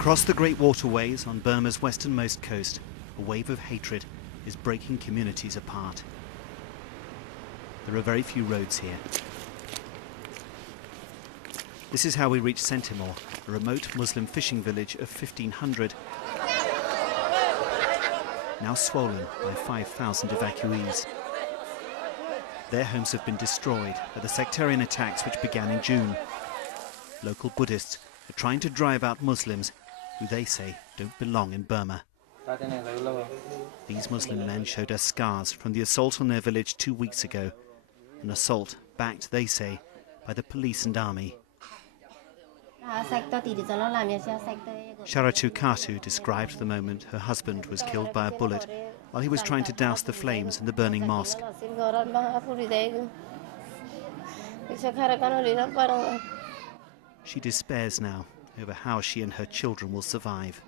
Across the great waterways on Burma's westernmost coast, a wave of hatred is breaking communities apart. There are very few roads here. This is how we reach Sentimore, a remote Muslim fishing village of 1,500, now swollen by 5,000 evacuees. Their homes have been destroyed by the sectarian attacks which began in June. Local Buddhists are trying to drive out Muslims who they say don't belong in Burma. These Muslim men showed us scars from the assault on their village 2 weeks ago, an assault backed, they say, by the police and army. Sharatu Katu described the moment her husband was killed by a bullet while he was trying to douse the flames in the burning mosque. She despairs now over how she and her children will survive.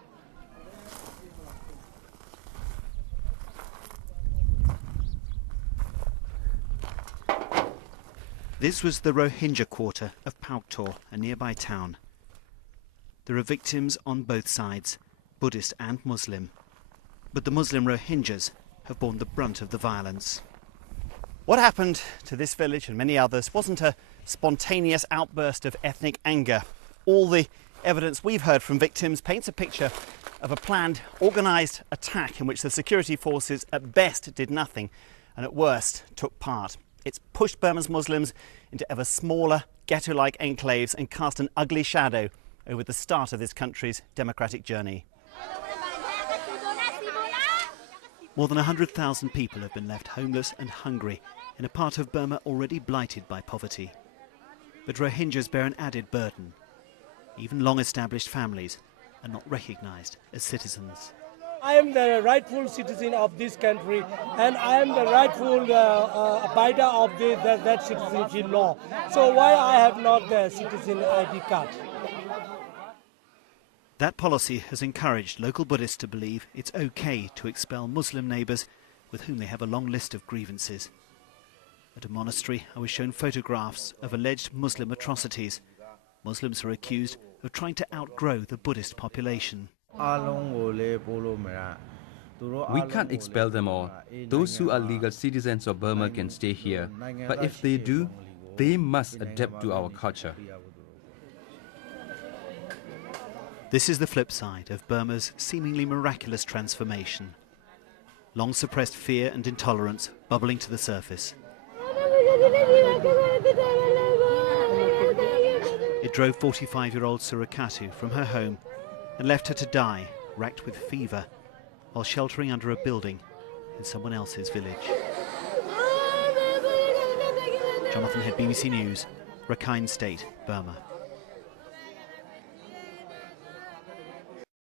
This was the Rohingya quarter of Pauktor, a nearby town. There are victims on both sides, Buddhist and Muslim. But the Muslim Rohingyas have borne the brunt of the violence. What happened to this village and many others wasn't a spontaneous outburst of ethnic anger. All the evidence we've heard from victims paints a picture of a planned, organised attack in which the security forces at best did nothing and at worst took part. It's pushed Burma's Muslims into ever smaller, ghetto-like enclaves and cast an ugly shadow over the start of this country's democratic journey. More than 100,000 people have been left homeless and hungry in a part of Burma already blighted by poverty. But Rohingyas bear an added burden. Even long-established families are not recognised as citizens. I am the rightful citizen of this country, and I am the rightful abider of that citizenship law. So why I have not the citizen ID card? That policy has encouraged local Buddhists to believe it's okay to expel Muslim neighbours with whom they have a long list of grievances. At a monastery, I was shown photographs of alleged Muslim atrocities. Muslims are accused of trying to outgrow the Buddhist population. We can't expel them all. Those who are legal citizens of Burma can stay here. But if they do, they must adapt to our culture. This is the flip side of Burma's seemingly miraculous transformation. Long suppressed fear and intolerance bubbling to the surface. It drove 45-year-old Surakatu from her home and left her to die, racked with fever, while sheltering under a building in someone else's village. Jonathan Head, BBC News, Rakhine State, Burma.